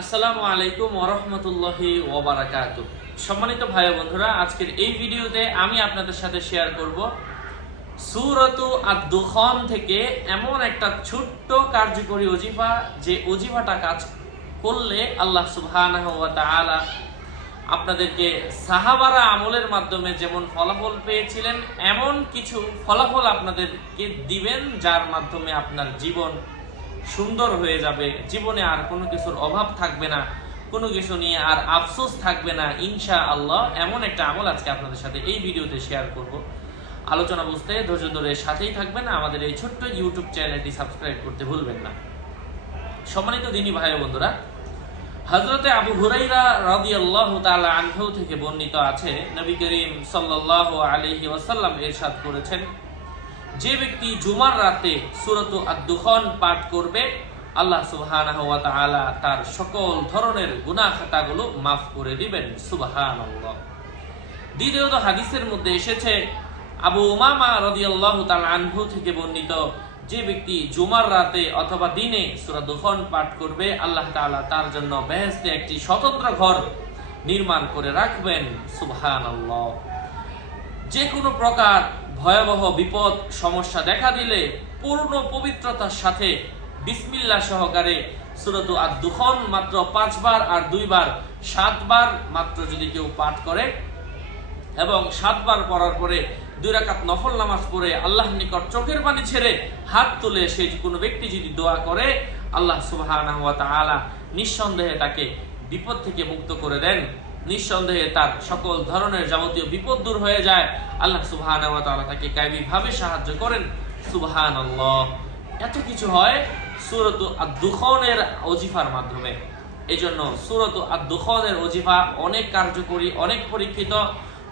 আসসালামু আলাইকুম ওরহমতুল্লাহি ওবারাকাত সম্মানিত ভাই বন্ধুরা, আজকের এই ভিডিওতে আমি আপনাদের সাথে শেয়ার করব সুরত আদ-দুখন থেকে এমন একটা ছোট্ট কার্যকরী অজিফা যে অজিফাটা কাজ করলে আল্লাহ সুবহানাহু আপনাদেরকে সাহাবারা আমলের মাধ্যমে যেমন ফলাফল পেয়েছিলেন, এমন কিছু ফলাফল আপনাদেরকে দিবেন, যার মাধ্যমে আপনার জীবন সুন্দর হয়ে যাবে। জীবনে আর কোনো কিছুর অভাব থাকবে না। কোনো কিছু নিয়ে আর আফসোস থাকবে না ইনশা আল্লাহ এমন একটা আমল আজকে আপনাদের সাথে এই ভিডিওতে শেয়ার করব। আলোচনা বুঝতে, ধৈর্য ধরে সাথেই থাকবেন। আমাদের এই ছোট্ট ইউটিউব চ্যানেলটি সাবস্ক্রাইব করতে ভুলবেন না। সম্মানিত দিনী ভাই বন্ধুরা হজরতে আবু হুরাইরা রাদিয়াল্লাহু তাআলা আনহু থেকে বর্ণিত আছে, নবী করিম সাল্লাল্লাহু আলাইহি ওয়াসাল্লাম ইরশাদ করেছেন যে ব্যক্তি জুমার রাতে সুরত আদ-দুখন পাঠ করবে, আল্লাহ তাআলা তার সকল ধরনের গুনাহ খাতাগুলো মাফ করে দিবেন, সুবহানাল্লাহ। দ্বিতীয়ত হাদিসের মধ্যে এসেছে, আবু উমামা রাদিয়াল্লাহু তাআলা আনহু থেকে বর্ণিত, যে ব্যক্তি জুমার রাতে অথবা দিনে সূরা দুখন পাঠ করবে, আল্লাহ তাআলা তার জন্য বেহেশতে একটি স্বতন্ত্র ঘর নির্মাণ করে রাখবেন, সুবহানাল্লাহ। যে কোনো প্রকার ভয়াবহ বিপদ সমস্যা দেখা দিলে পূর্ণ পবিত্রতার সাথে বিসমিল্লা সহকারে সুরত আর দুখন মাত্র পাঁচবার আর দুইবার, সাতবার মাত্র যদি কেউ পাঠ করে এবং সাতবার পড়ার পরে দুই রাকাত নফল নামাজ পড়ে আল্লাহ নিকট চোখের পানি ছেড়ে হাত তুলে সে কোনো ব্যক্তি যদি দোয়া করে, আল্লাহ তাআলা নিঃসন্দেহে তাকে বিপদ থেকে মুক্ত করে দেন। নিঃসন্দেহে তার সকল ধরনের যাবতীয় বিপদ দূর হয়ে যায়। আল্লাহ তাআলা তাকে কাইবিভাবে সাহায্য করেন। সুবহানাল্লাহ। এত কিছু হয় সূরত আদ-দুখনের ওজিফার মাধ্যমে। এই জন্য সুরত আদ-দুখনের ওজিফা অনেক কার্যকরী, অনেক পরীক্ষিত।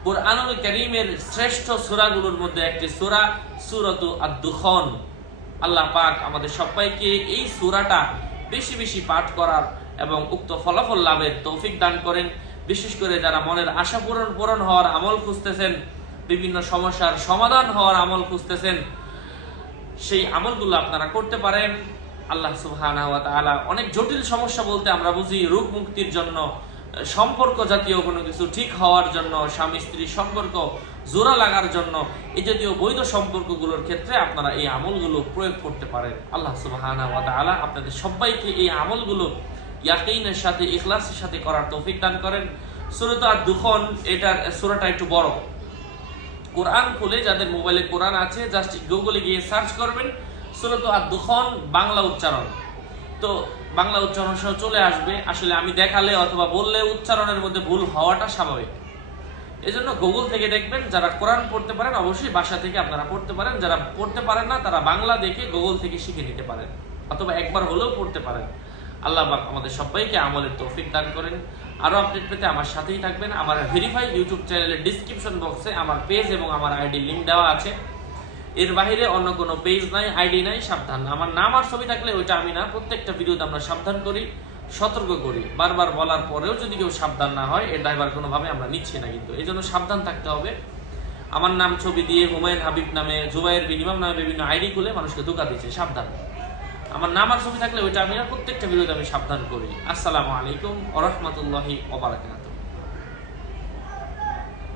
কোরআনুল করিমের শ্রেষ্ঠ সূরাগুলোর মধ্যে একটি সূরা সূরত আদ-দুখন আল্লাহ পাক আমাদের সবাইকে এই সূরাটা বেশি বেশি পাঠ করার এবং উক্ত ফলাফল লাভের তৌফিক দান করেন। বিশেষ করে যারা মনের আশা পূরণ পূরণ হওয়ার আমল খুঁজতেছেন, বিভিন্ন সমস্যার সমাধান হওয়ার আমল খুঁজতেছেন, সেই আমলগুলো আপনারা করতে পারেন। আল্লাহ সুবহানাহু অনেক জটিল সমস্যা বলতে আমরা বুঝি, রোগ মুক্তির জন্য, সম্পর্ক জাতীয় কোনো কিছু ঠিক হওয়ার জন্য, স্বামী স্ত্রীর সম্পর্ক জোড়া লাগার জন্য, এই জাতীয় বৈধ সম্পর্কগুলোর ক্ষেত্রে আপনারা এই আমলগুলো প্রয়োগ করতে পারেন। আল্লাহ সুবহানাহু ওয়া তাআলা আপনাদের সবাইকে এই আমলগুলো ইয়াকিনের সাথে, ইখলাসের সাথে করার তৌফিক দান করেন। সূরাত আর-দুখন এটার সূরাটা একটু বড়। কোরআন খুলে, যাদের মোবাইলে কোরআন আছে, জাস্ট গুগলে গিয়ে সার্চ করবেন, সুরত আর-দুখন বাংলা উচ্চারণ। তো বাংলা উচ্চারণ সহ চলে আসবে। আসলে আমি দেখালে অথবা বললে উচ্চারণের মধ্যে ভুল হওয়াটা স্বাভাবিক। এজন্য গুগল থেকে দেখবেন, যারা কোরআন পড়তে পারেন, অবশ্যই বাসা থেকে আপনারা পড়তে পারেন। যারা পড়তে পারেন না, তারা বাংলা দেখে গুগল থেকে শিখে নিতে পারেন। অথবা একবার হলেও পড়তে পারেন। আল্লাহ আমাদের সবাইকে আমলের তৌফিক দান করেন। আরও আপডেট পেতে আমার সাথেই থাকবেন। আমার ভেরিফাই ইউটিউব চ্যানেলের ডিসক্রিপশন বক্সে আমার পেজ এবং আমার আইডি লিংক দেওয়া আছে। এর বাইরে অন্য কোনো পেজ নাই আইডি নাই, সাবধান। আমার নাম আর ছবি থাকলে ওইটা আমি না, প্রত্যেকটা ভিডিওতে আমরা সাবধান করি, সতর্ক করি। বারবার বলার পরেও যদি কেউ সাবধান না হয়, এর ড্রাইভার কোনোভাবে আমরা নিচ্ছি না কিন্তু। এই জন্য সাবধান থাকতে হবে। আমার নাম ছবি দিয়ে হুমায়ুন হাবিব নামে জুবাইয়ের বিন ইমাম নামে বিভিন্ন আইডি খুলে মানুষকে ধোকা দিচ্ছে। সাবধান। আমার নাম আর ছবি থাকলে ওইটা আমি প্রত্যেকটা ভিডিওতে আমি সাবধান করি। আসসালামু আলাইকুম ওরহমতুল্লাহি ওবারাকাত